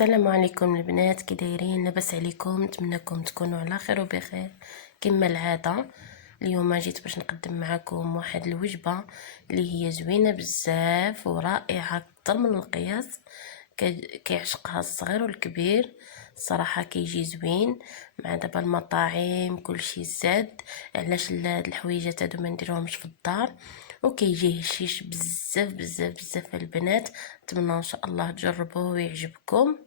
السلام عليكم البنات، كي دايرين؟ لاباس عليكم؟ نتمنىكم تكونوا على خير وبخير كما العاده. اليوم جيت باش نقدم معكم واحد الوجبه اللي هي زوينه بزاف ورائعه اكثر من القياس. كيعشقها الصغير والكبير. الصراحه كيجي زوين مع دابا المطاعم كلشي زاد. علاش هاد الحويجات هادو ما نديروهمش في الدار؟ وكيجي هشيش بزاف بزاف بزاف البنات. نتمنى ان شاء الله تجربوه ويعجبكم.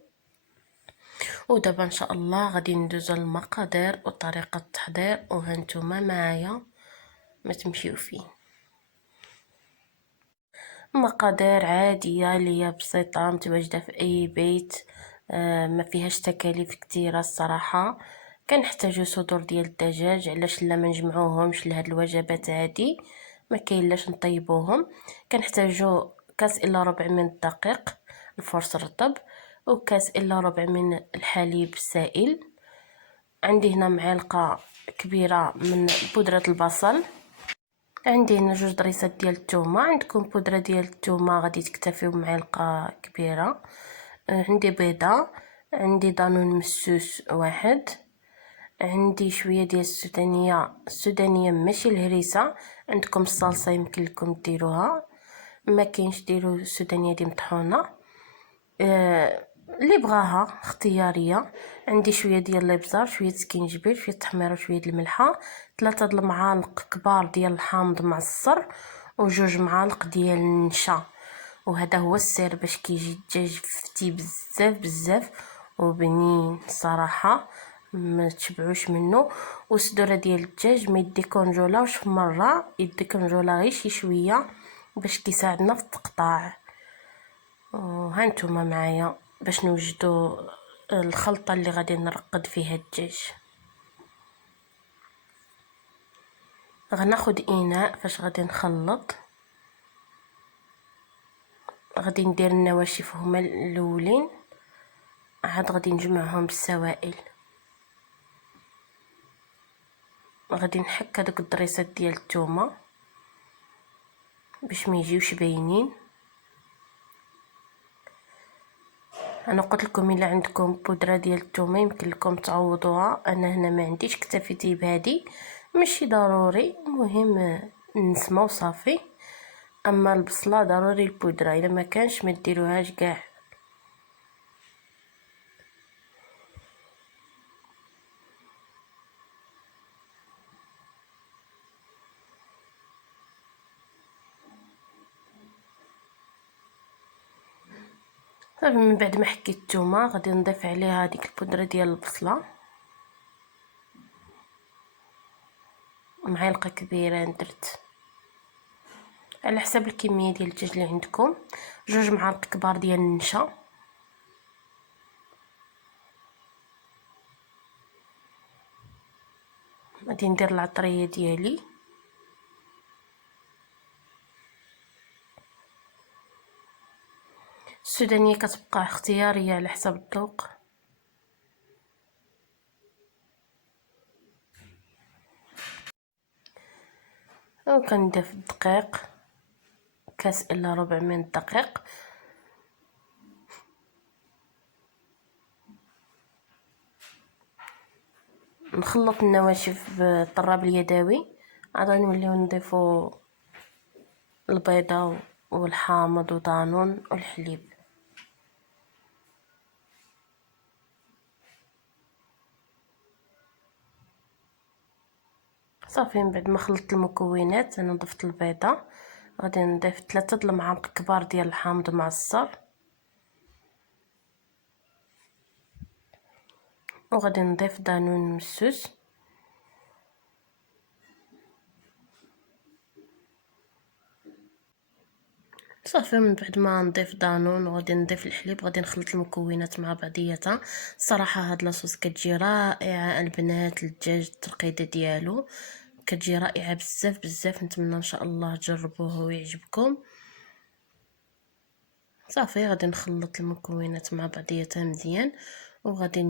ودابا ان شاء الله غادي ندوزو المقادير وطريقه التحضير، وهانتوما معايا ما تمشيو فين. مقادير عاديه اللي هي بسيطه متواجده في اي بيت. ما فيهاش تكاليف كتيره الصراحه. كنحتاجو صدور ديال الدجاج، علاش لا ما نجمعوهمش لهاد الوجبات هادي؟ ما كاين لاش نطيبوهم. كنحتاجو كاس الا ربع من الدقيق الفرص رطب، وكاس الا ربع من الحليب السائل. عندي هنا معلقه كبيره من بودره البصل. عندي هنا 2 ضريسات ديال الثومه. عندكم بودره ديال الثومه غادي تكتفيو بمعلقه كبيره. عندي بيضه. عندي دانون مسوس واحد. عندي شويه ديال السودانيه ماشي الهريسه. عندكم الصلصه يمكن لكم ديروها، ما كاينش ديروا السودانيه دي مطحونه. اللي بغاها اختياريه. عندي شويه ديال الابزار، شويه سكينجبير، شويه التحمير، وشويه الملحه. 3 المعالق كبار ديال الحامض معصر، و2 معالق ديال النشا. وهذا هو السر باش كيجي الدجاج فتي بزاف بزاف وبنين صراحه، ما تشبعوش منه. والصدور ديال الدجاج ما يديكونجولاوش في مره، يديكونجولا غير شي شويه باش كيساعدنا في التقطاع. وهانتوما معايا باش نوجدوا الخلطه اللي غادي نرقد فيها الدجاج. غناخد اناء فاش غادي نخلط. غادي ندير النواشف هما الاولين، عاد غادي نجمعهم بالسوائل. غادي نحك هذوك الضريسات ديال الثومه باش ما يجيوش باينين. انا قلت لكم الا عندكم بودره ديال الثومه يمكن لكم تعوضوها، انا هنا ما عنديش، اكتفيت بهذه. ماشي ضروري، المهم النسمه وصافي. اما البصله ضروري البودره، الا ما كانش ما ديروهاش كاع. صافي من بعد ما حكيت الثومه غادي نضيف عليها ديك البودره ديال البصله، معلقه كبيره درت على حسب الكميه ديال الدجاج اللي عندكم. 2 معالق كبار ديال النشا. غادي ندير العطريه ديالي. السودانيه كتبقى اختياريه على حسب الذوق. وكنضيف الدقيق، كاس الا ربع من الدقيق. نخلط النواشف بالطراب اليدوي، عاد نوليو نضيفو البيضه والحامض ودانون والحليب. صافي من بعد ما خلطت المكونات انا ضفت البيضه. غادي نضيف 3 المعالق كبار ديال الحامض معصر، وغادي نضيف دانون مسوس. صافي من بعد ما نضيف دانون وغادي نضيف الحليب غادي نخلط المكونات مع بعضياتها. الصراحه هاد لاصوص كتجي رائعه البنات. الدجاج الترقيده ديالو كتجي رائعه بزاف بزاف. نتمنى ان شاء الله تجربوه ويعجبكم. صافي غادي نخلط المكونات مع بعضياتها مزيان، وغادي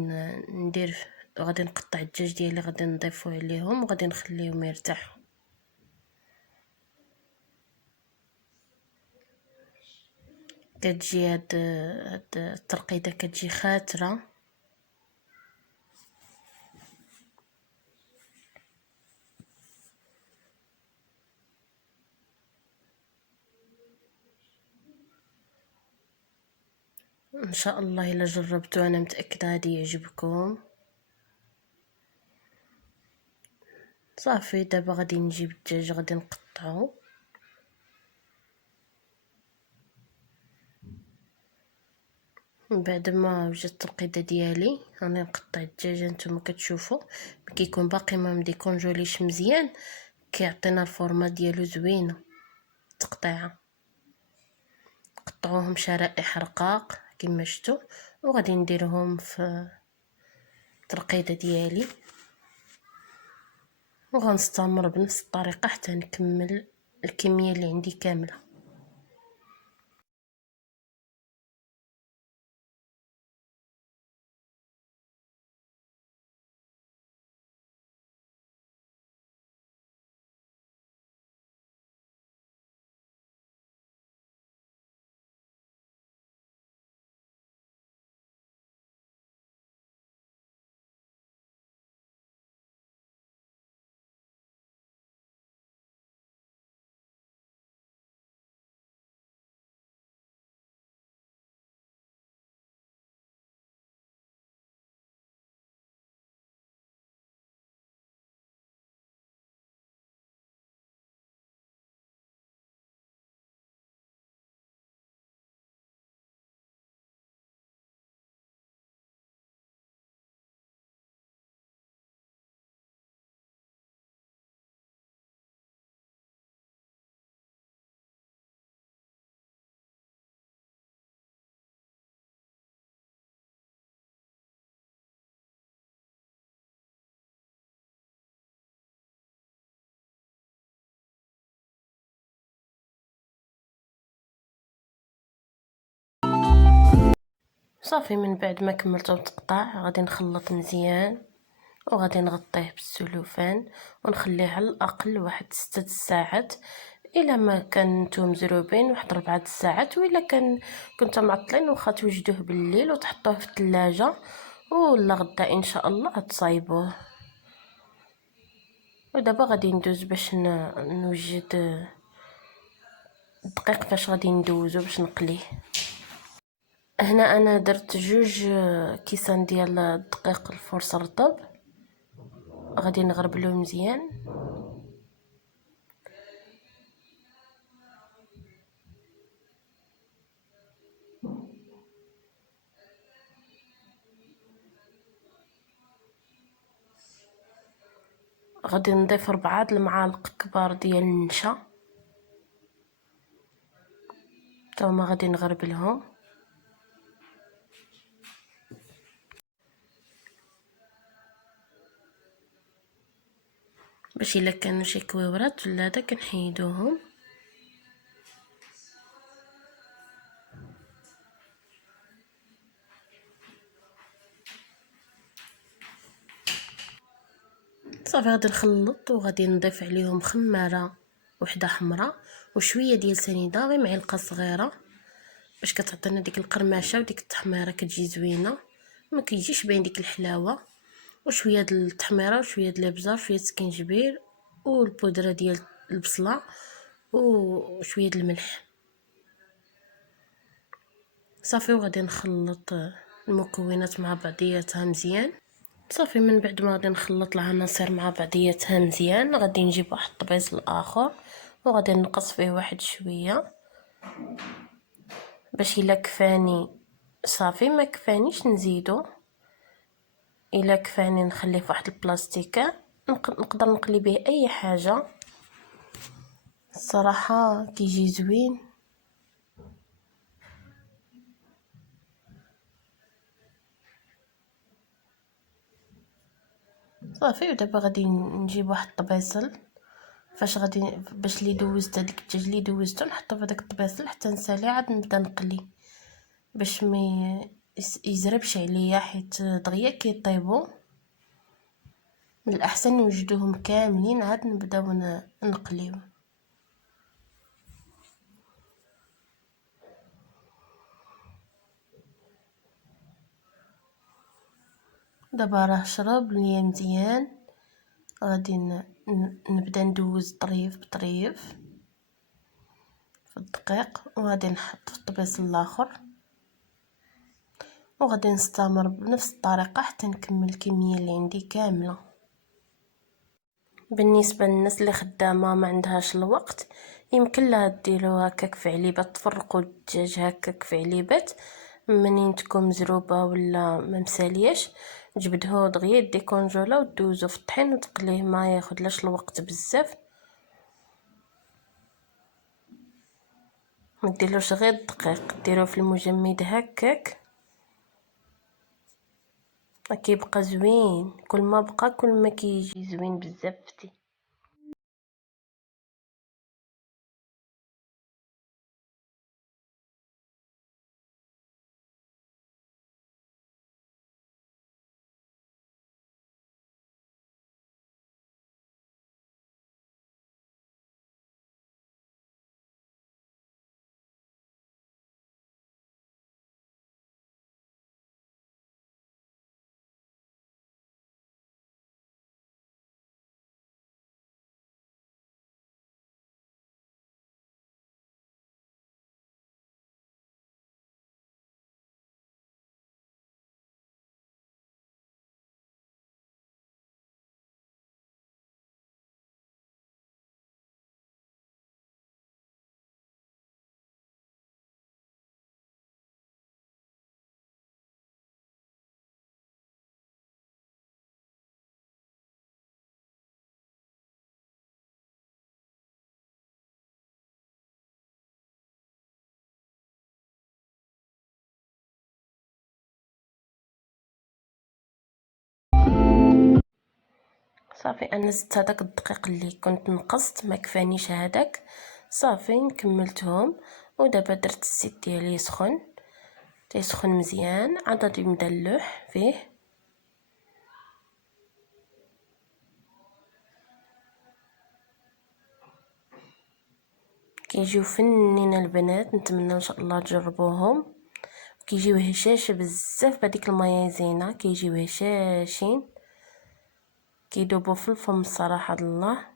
غادي نقطع الدجاج ديالي غادي نضيفو عليهم وغادي نخليهم يرتاحوا. كتجي هاد الترقيده كتجي خاتره. ان شاء الله الا جربتو انا متاكده غادي يعجبكم. صافي دابا غادي نجيب الدجاج غادي نقطعو. من بعد ما وجدت الترقيده ديالي راني نقطع الدجاجه. نتوما كتشوفوا كيكون باقي ما مديكونجوليش مزيان كيعطينا الفورمه ديالو زوينه. تقطيعه قطعوهم شرائح رقاق كما شفتوا، وغادي نديرهم في الترقيده ديالي، وغنستمر بنفس الطريقه حتى نكمل الكميه اللي عندي كامله. صافي من بعد ما كملت التقطاع غادي نخلط مزيان، وغادي نغطيه بالسلوفان ونخليه على الاقل واحد 6 ساعات. الا ما كنتو مزروبين واحد 4 ساعات، والا كنتو معطلين واخا توجدوه بالليل وتحطوه في الثلاجه، ولا غدا ان شاء الله تصايبوه. ودابا غادي ندوز باش نوجد الدقيق فاش غادي ندوزو باش نقليه. هنا انا درت 2 كيسان ديال الدقيق الفرص رطب، غادي نغربلوه مزيان. غادي نضيف 4 المعالق كبار ديال النشا، هما غادي نغربلهم. باش الا كانوا شي كويورات ولا هذا كنحيدوهم. صافي غادي نخلط وغادي نضيف عليهم خماره وحده حمراء وشويه ديال سنيده، غير معلقه صغيره باش كتعطينا ديك القرمشه وديك التحميره كتجي زوينه، ما كيجيش باين ديك الحلاوه. وشويه ديال التحميره وشويه ديال الابزار شويه السكينجبير والبودره ديال البصله وشويه ديال الملح. صافي وغادي نخلط المكونات مع بعضياتها مزيان. صافي من بعد ما غادي نخلط العناصر مع بعضياتها مزيان، غادي نجيب واحد الطبيز الاخر وغادي نقص فيه واحد شويه باش الا كفاني صافي، ما كفانيش نزيدو، الا كفاني نخليه في واحد البلاستيكه نقدر نقلي به اي حاجه. الصراحه كيجي زوين. صافي ودابا غادي نجيب واحد الطبيصل فاش غادي باش اللي دوزت هذيك الدجاج اللي دوزته نحطو في هذاك الطبيصل حتى نسالي عاد نبدا نقلي باش ما يزربش عليا، حيت دغيا كيطيبوا. من الاحسن نوجدوهم كاملين عاد نبداو نقليو. دابا راه شرب ليا مزيان. غادي نبدا ندوز طريف بطريف في الدقيق، وغادي نحط في الطبيص الاخر، وغادي نستمر بنفس الطريقه حتى نكمل الكميه اللي عندي كامله. بالنسبه للناس اللي خدامه ما عندهاش الوقت، يمكن لها ديروا هكاك في عليبات، تفرقوا الدجاج هكاك في عليبات، منين تكون مزروبه ولا ما مسالياش تجبدوه دغيا ديكونجولا ودوزو في الطحين وتقليه، ما ياخدلاش الوقت بزاف، ما ديروش غير الدقيق، ديروه في المجمد هكاك كيبقى زوين. كل ما بقى كل ما كيجي زوين بزاف فتي. صافي انا زدت هذاك الدقيق اللي كنت نقصت، ما كفانيش هذاك، صافي كملتهم. ودابا درت الزيت ديالي سخن، تيسخن مزيان، عاد غادي نبدا نلوح فيه. كيجيو فنين البنات، نتمنى ان شاء الله تجربوهم. كيجيو هشاش بزاف بهذيك المايزينا، كيجيو هشاشين كيدوبوا في الفم الصراحه الله.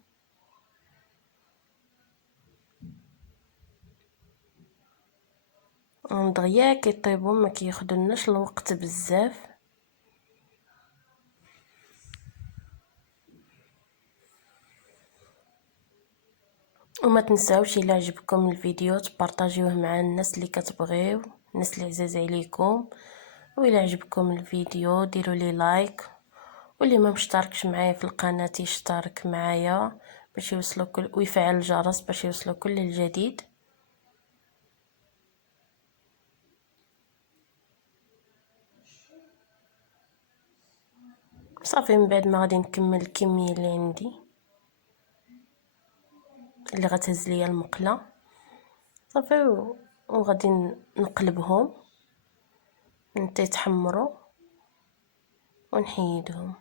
دغيا كيطيبوا، ما كياخذولناش الوقت بزاف. وما تنساوش الى عجبكم الفيديو تبارطاجيوه مع الناس اللي كتبغيو، الناس اللي عزاز عليكم. وإلا عجبكم الفيديو ديروا لي لايك، واللي ما مشتركش معايا في القناه يشترك معايا باش يوصلوا ويفعل الجرس باش يوصلوا كل الجديد. صافي من بعد ما غادي نكمل الكميه اللي عندي اللي غتهز ليا المقله، صافي وغادي نقلبهم حتى يتحمروا ونحيدهم.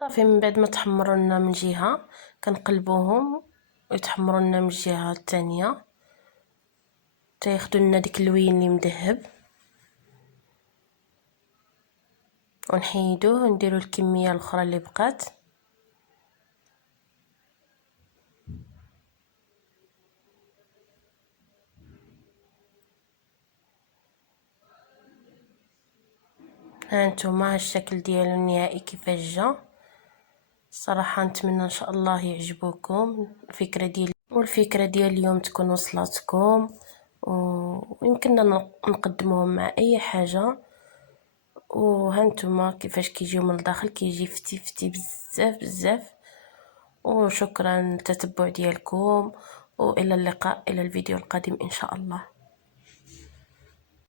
صافي من بعد ما تحمروا لنا من جهه كنقلبوهم ويتحمروا لنا من الجهه الثانيه تاخذوا لنا ديك اللوين اللي مذهب، ونحيدوه ونديروا الكميه الاخرى اللي بقات. ها نتوما الشكل ديالو النهائي كيفاش جا. صراحه نتمنى ان شاء الله يعجبوكم والفكره ديال اليوم تكون وصلتكم، ويمكننا نقدموهم مع اي حاجه. وهانتوما كيفاش كيجيو من الداخل، كيجي فتي فتي بزاف بزاف، وشكرا للتتبع ديالكم، وإلى اللقاء إلى الفيديو القادم إن شاء الله.